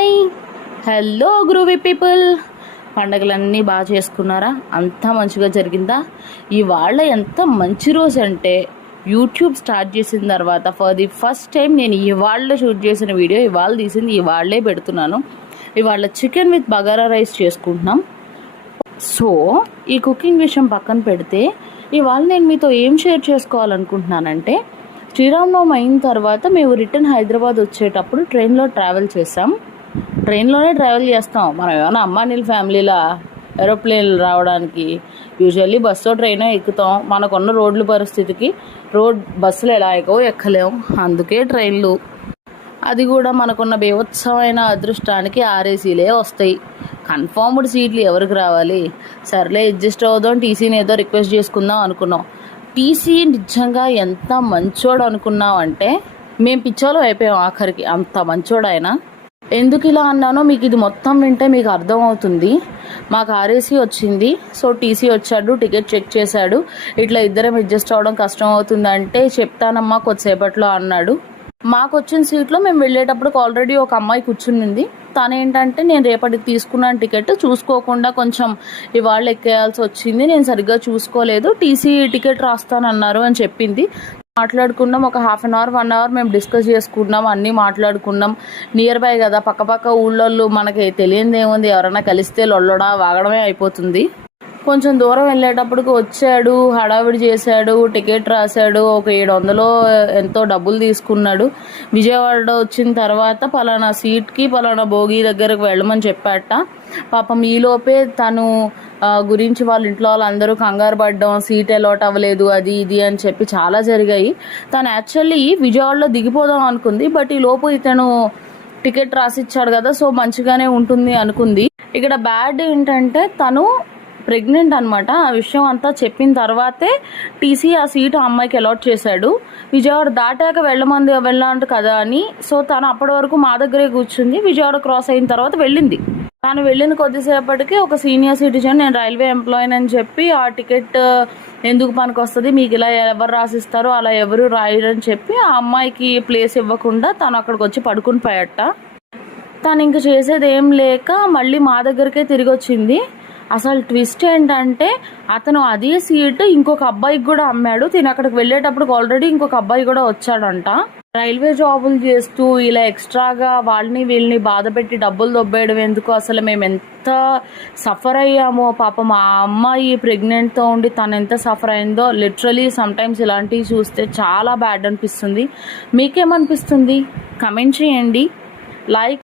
Hi hello groovy people, పండగలన్నీ బాగా చేసుకున్నారా? అంతా మంచిగా జరిగిందా? ఇవాళ ఎంత మంచి రోజు అంటే, యూట్యూబ్ స్టార్ట్ చేసిన తర్వాత ఫర్ ది ఫస్ట్ టైం నేను ఇవాళ షూట్ చేసిన వీడియో ఇవాళ తీసింది ఇవాళే పెడుతున్నాను. ఇవాళ చికెన్ విత్ బగారా రైస్ చేసుకుంటున్నాం. సో ఈ కుకింగ్ విషయం పక్కన పెడితే ఇవాళ నేను మీతో ఏం షేర్ చేసుకోవాలనుకుంటున్నానంటే, శ్రీరామనవమి అయిన తర్వాత మేము రిటర్న్ హైదరాబాద్ వచ్చేటప్పుడు ట్రైన్లో ట్రావెల్ చేసాం. ట్రైన్లోనే ట్రావెల్ చేస్తాం. మనం ఏమైనా అమ్మానీళ్ళ ఫ్యామిలీలా ఏరోప్లేన్లు రావడానికి యూజువల్లీ బస్సో ట్రైనో ఎక్కుతాం. మనకున్న రోడ్ల పరిస్థితికి బస్సులు ఎలా ఎక్కలేం, అందుకే ట్రైన్లు. అది కూడా మనకున్న బీభత్సమైన అదృష్టానికి ఆర్ఏసీలే వస్తాయి. కన్ఫర్మ్డ్ సీట్లు ఎవరికి రావాలి? సర్లే అడ్జస్ట్ అవుదాం, టీసీని ఏదో రిక్వెస్ట్ చేసుకుందాం అనుకున్నాం. టీసీ నిజంగా ఎంత మంచోడు అనుకున్నామంటే మేము పిచ్చోళ్ళం అయిపోయాం ఆఖరికి. అంత మంచోడు ఆయన. ఎందుకు ఇలా అన్నానో మీకు ఇది మొత్తం వింటే మీకు అర్థమవుతుంది. మాకు ఆర్ఏసీ వచ్చింది, సో టీసీ వచ్చాడు, టికెట్ చెక్ చేశాడు. ఇట్లా ఇద్దరం అడ్జస్ట్ అవ్వడం కష్టం అవుతుందంటే చెప్తానమ్మా కొద్దిసేపట్లో అన్నాడు. మాకు వచ్చిన సీట్లో మేము వెళ్ళేటప్పుడు ఆల్రెడీ ఒక అమ్మాయి కూర్చునింది. తనేంటంటే నేను రేపటికి తీసుకున్నాను టికెట్, చూసుకోకుండా కొంచెం ఇవాళ ఎక్కేయాల్సి వచ్చింది, నేను సరిగ్గా చూసుకోలేదు, టీసీ టికెట్ రాస్తానన్నారు అని చెప్పింది. మాట్లాడుకున్నాం. ఒక హాఫ్ అన్ అవర్ 1 అవర్ మేము డిస్కస్ చేసుకున్నాం, అన్నీ మాట్లాడుకున్నాం. నియర్ బై కదా, పక్క ఊళ్ళోళ్ళు మనకి తెలియదు ఏముంది, ఎవరైనా కలిస్తే లొల్లడా వాగడమే అయిపోతుంది. కొంచెం దూరం వెళ్ళేటప్పటికి వచ్చాడు, హడావిడి చేశాడు, టికెట్ రాశాడు, ఒక 700 ఎంతో డబ్బులు తీసుకున్నాడు. విజయవాడ వచ్చిన తర్వాత పలానా సీట్కి పలానా భోగి దగ్గరకు వెళ్ళమని చెప్పాట. పాపం ఈలోపే తను గురించి వాళ్ళ ఇంట్లో వాళ్ళందరూ కంగారు పడ్డం, సీట్ అలాట్ అవ్వలేదు, అది ఇది అని చెప్పి చాలా జరిగాయి. తను యాక్చువల్లీ విజయవాడలో దిగిపోదాం అనుకుంది. బట్ ఈ లోపు ఇతను టికెట్ రాసిచ్చాడు కదా, సో మంచిగానే ఉంటుంది అనుకుంది. ఇక్కడ బ్యాడ్ ఏంటంటే తను ప్రెగ్నెంట్ అనమాట. ఆ విషయం అంతా చెప్పిన తర్వాతే టీసీ ఆ సీటు అమ్మాయికి అలాట్ చేశాడు. విజయవాడ దాటాక వెళ్ళాలంట కదా అని. సో తను అప్పటి వరకు మా దగ్గరే కూర్చుంది. విజయవాడ క్రాస్ అయిన తర్వాత వెళ్ళింది. తను వెళ్ళిన కొద్దిసేపటికి ఒక సీనియర్ సిటిజన్, నేను రైల్వే ఎంప్లాయీని అని చెప్పి, ఆ టికెట్ ఎందుకు పనికి వస్తుంది, మీకు ఇలా ఎవరు రాసిస్తారో అలా ఎవరు రాయరని చెప్పి ఆ అమ్మాయికి ప్లేస్ ఇవ్వకుండా తను అక్కడికి వచ్చి పడుకుని పోయట. తను ఇంక చేసేది ఏం లేక మళ్ళీ మా దగ్గరికే తిరిగి వచ్చింది. అసలు ట్విస్ట్ ఏంటంటే అతను అదే సీట్ ఇంకొక అబ్బాయికి కూడా అమ్మాడు. తిని అక్కడికి వెళ్ళేటప్పుడు ఆల్రెడీ ఇంకొక అబ్బాయి కూడా వచ్చాడంట. రైల్వే జాబులు చేస్తూ ఇలా ఎక్స్ట్రాగా వాళ్ళని వీళ్ళని బాధ పెట్టి డబ్బులు దొబ్బేయడం ఎందుకు? అసలు మేము ఎంత సఫర్ అయ్యామో. పాపం ఆ అమ్మాయి ప్రెగ్నెంట్తో ఉండి తను ఎంత సఫర్ అయిందో. లిటరలీ సమ్టైమ్స్ ఇలాంటివి చూస్తే చాలా బ్యాడ్ అనిపిస్తుంది. మీకేమనిపిస్తుంది? కమెంట్ చేయండి. లైక్